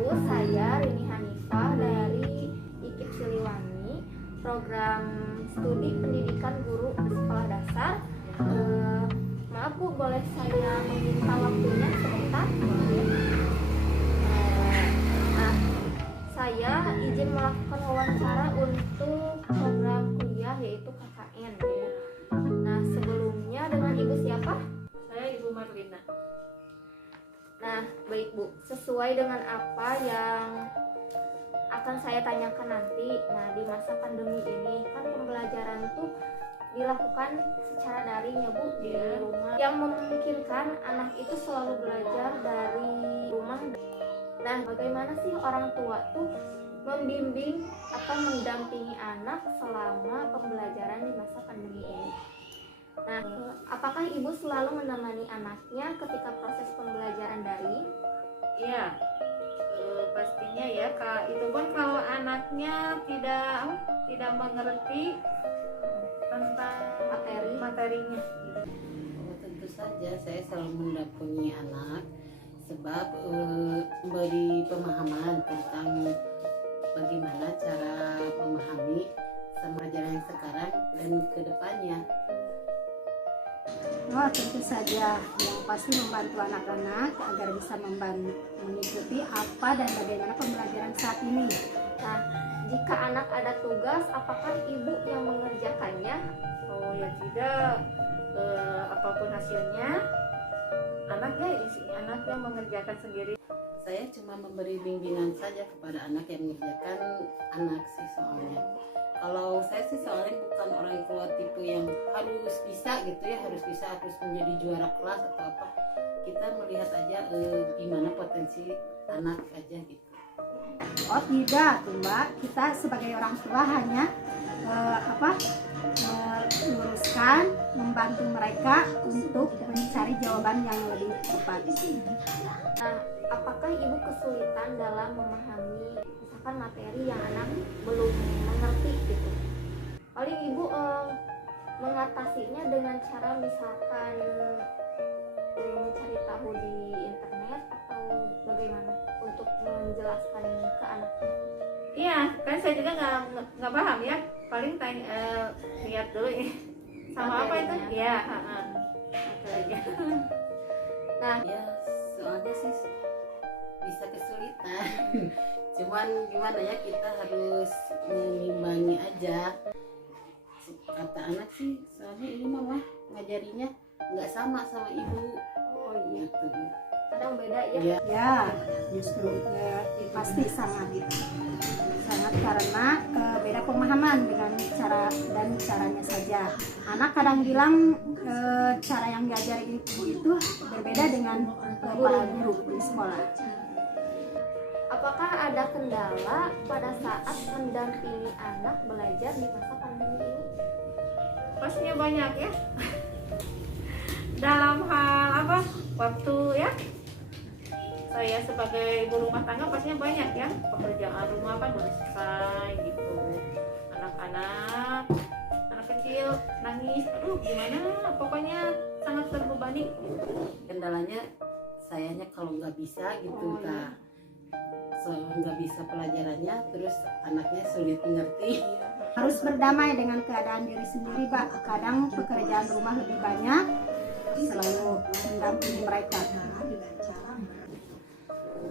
Ibu, saya Rini Hanifah dari IKIP Siliwangi, program studi pendidikan guru sekolah dasar. Maaf Bu, boleh saya meminta waktunya sebentar? Saya izin melakukan wawancara untuk program kuliah yaitu KKN. Nah, sebelumnya dengan Ibu siapa? Saya Ibu Marlina. Nah, baik Bu, sesuai dengan apa yang akan saya tanyakan nanti. Nah, di masa pandemi ini kan pembelajaran tuh dilakukan secara daring ya Bu, di rumah. Yang memungkinkan anak itu selalu belajar dari rumah. Nah, bagaimana sih orang tua tuh membimbing atau mendampingi anak selama pembelajaran di masa pandemi ini? Nah, apakah Ibu selalu menemani anaknya ketika proses pembelajaran daring? Iya, pastinya ya Kak. Itu pun kalau anaknya tidak mengerti tentang materinya. Tentu saja saya selalu mendampingi anak sebab memberi pemahaman tentang bagaimana cara memahami sama pelajaran yang sekarang dan kedepannya. Oh, tentu saja yang pasti membantu anak-anak agar bisa mengikuti apa dan bagaimana pembelajaran saat ini. Nah, jika anak ada tugas, apakah Ibu yang mengerjakannya? Oh ya tidak, apapun hasilnya anaknya mengerjakan sendiri. Saya cuma memberi bimbingan saja kepada anak yang mengerjakan anak sih soalnya. Kalau saya sih soalnya bukan orang yang keluar tipe yang harus bisa gitu ya, harus menjadi juara kelas atau apa. Kita melihat aja gimana potensi anak aja gitu. Oh tidak tuh Mbak, kita sebagai orang tua hanya meluruskan, membantu mereka untuk mencari jawaban yang lebih tepat. Nah, apakah Ibu kesulitan dalam memahami misalkan materi yang anak belum mengerti gitu? Paling Ibu mengatasinya dengan cara misalkan mencari tahu di internet atau bagaimana untuk menjelaskan ke anak? Iya, kan saya juga nggak paham ya. Paling tanya, lihat dulu ya. Sama apa itu? Ya, itu aja. Nah, Ya soalnya sih bisa kesulitan. Cuman gimana ya, kita harus mengimbangi aja. Kata anak sih, soalnya ini mama ngajarinya nggak sama ibu. oh iya, Gitu. kadang beda ya. Ya. Ya, justru pasti sangat karena beda pemahaman dengan caranya saja. Anak kadang bilang cara yang diajari ibu itu berbeda dengan para guru di sekolah. Apakah ada kendala pada saat mendampingi anak belajar di masa pandemi ini? Pastinya banyak ya. Dalam hal apa? Waktu ya. Saya sebagai ibu rumah tangga pastinya banyak ya, pekerjaan rumah kan belum selesai gitu. Anak kecil nangis, aduh gimana, pokoknya sangat terbebani. Kendalanya sayanya kalau nggak bisa gitu Kak. Nggak bisa pelajarannya, terus anaknya sulit mengerti. Harus berdamai dengan keadaan diri sendiri, Pak. Kadang pekerjaan rumah lebih banyak, selalu mendampingi mereka.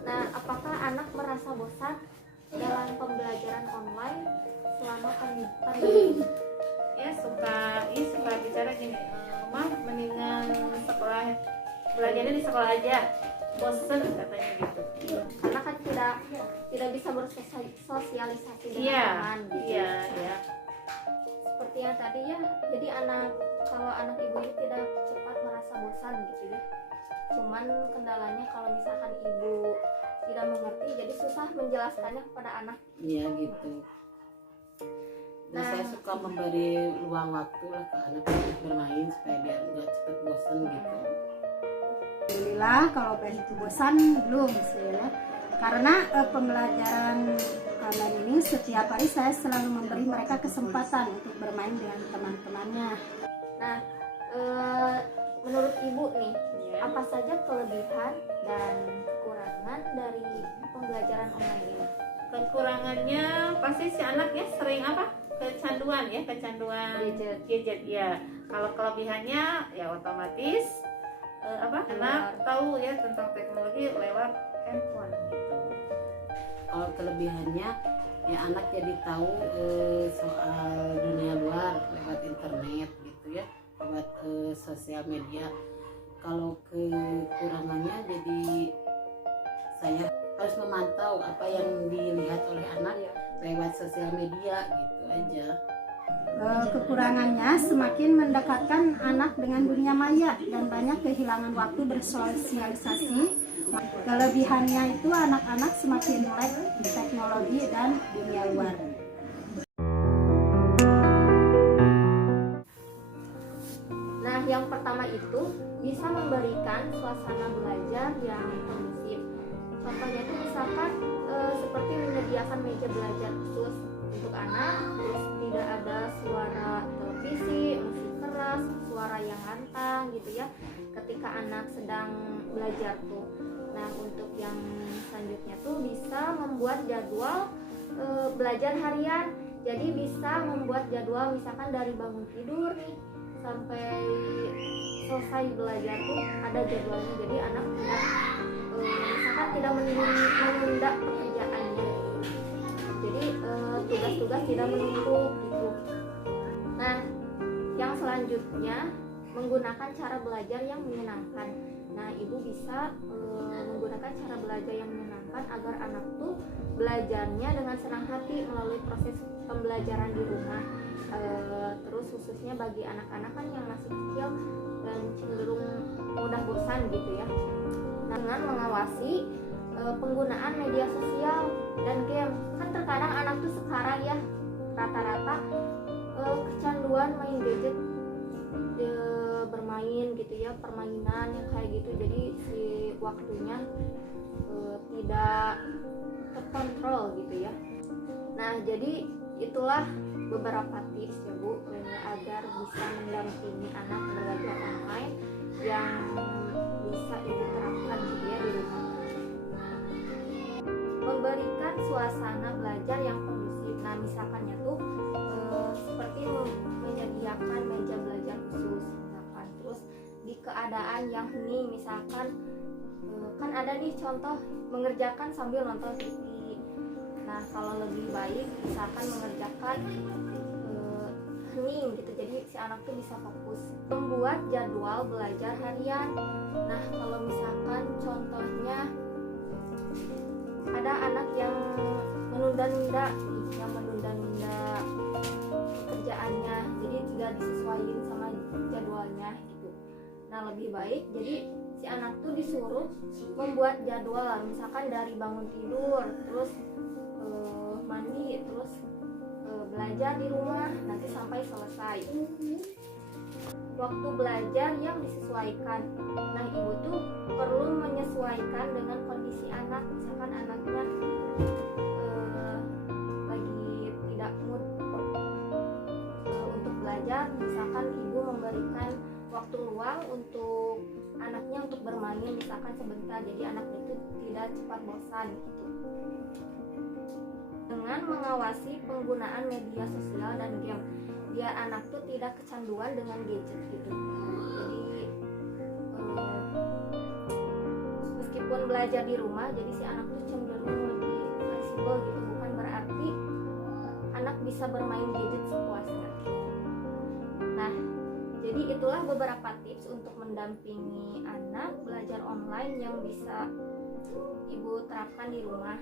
Nah, apakah anak merasa bosan dalam pembelajaran online selama pandemi? Ya suka bicara gini, mah mendingan sekolah, belajarnya di sekolah aja, bosen katanya gitu. Karena kan tidak bisa bersosialisasi dengan Iya, teman gitu. iya. Seperti yang tadi ya, jadi kalau anak ibu ini tidak cepat merasa bosan gitu ya. Cuman kendalanya kalau misalkan ibu tidak mengerti, jadi susah menjelaskannya kepada anak. Iya gitu. Dan saya suka memberi luang waktu lah ke anak untuk bermain supaya dia nggak cepet bosan gitu. Alhamdulillah kalau begitu bosan belum sih ya. Karena pembelajaran online ini setiap hari saya selalu memberi mereka kesempatan untuk bermain dengan teman-temannya. Nah, menurut ibu nih, Ya. apa saja kelebihan dan kekurangan dari pembelajaran online ini? Kekurangannya pasti si anaknya sering apa? Kecanduan gadget ya. Kalau kelebihannya ya otomatis anak tahu ya tentang teknologi lewat handphone gitu. Kalau kelebihannya ya anak jadi tahu soal dunia luar lewat internet gitu ya, lewat sosial media. Kalau kekurangannya jadi saya harus memantau apa yang dilihat oleh anak lewat sosial media gitu aja. Kekurangannya semakin mendekatkan anak dengan dunia maya dan banyak kehilangan waktu bersosialisasi. Kelebihannya itu anak-anak semakin melek teknologi dan dunia luar. Nah, yang pertama itu bisa memberikan suasana belajar yang kondusif. Contohnya itu misalkan seperti menyediakan meja belajar khusus untuk anak, terus tidak ada suara televisi, musik keras, suara yang lantang gitu ya, ketika anak sedang belajar tuh. Nah, untuk yang selanjutnya tuh bisa membuat jadwal belajar harian. Jadi bisa membuat jadwal misalkan dari bangun tidur nih sampai selesai belajar tuh ada jadwalnya. Jadi anak tidak misalkan tidak menunda pekerjaannya. Jadi tugas-tugas tidak menumpuk gitu. Nah, yang selanjutnya menggunakan cara belajar yang menyenangkan. Nah, ibu bisa menggunakan cara belajar yang menyenangkan agar anak tuh belajarnya dengan senang hati melalui proses pembelajaran di rumah. Terus khususnya bagi anak-anak kan yang masih kecil dan cenderung mudah bosan gitu ya. Nah, dengan mengawasi penggunaan media sosial dan game. Kan terkadang anak tuh sekarang ya rata-rata kecanduan main gadget, bermain gitu ya, permainan yang kayak gitu. Jadi si waktunya tidak terkontrol gitu ya. Nah, jadi itulah beberapa tips ya Bu agar bisa mendampingi anak belajar online yang bisa ibu terapkan gitu ya di rumah. Memberikan suasana belajar yang kondusif. Nah, misalkannya tuh seperti menyediakan meja belajar khusus misalkan. Terus di keadaan yang hening misalkan kan ada nih contoh mengerjakan sambil nonton TV. Nah, kalau lebih baik misalkan mengerjakan hening gitu, jadi si anak tuh bisa fokus. Membuat jadwal belajar harian. Nah, kalau misalkan contohnya ada anak yang menunda-nunda kerjaannya, jadi tidak disesuaikan sama jadwalnya gitu. Nah, lebih baik jadi si anak tuh disuruh membuat jadwal, misalkan dari bangun tidur, terus mandi, terus belajar di rumah, nanti sampai selesai. Waktu belajar yang disesuaikan. Nah, ibu tuh perlu menyesuaikan dengan kondisi anak. Misalkan anaknya lagi tidak mood untuk belajar, misalkan ibu memberikan waktu luang untuk anaknya untuk bermain misalkan sebentar, jadi anaknya itu tidak cepat bosan gitu. Dengan mengawasi penggunaan media sosial dan game, biar anak tuh tidak kecanduan dengan gadget gitu. Jadi meskipun belajar di rumah, jadi si anak tuh cenderung lebih fleksibel gitu, bukan berarti anak bisa bermain gadget sepuasnya. Nah, jadi itulah beberapa tips untuk mendampingi anak belajar online yang bisa ibu terapkan di rumah.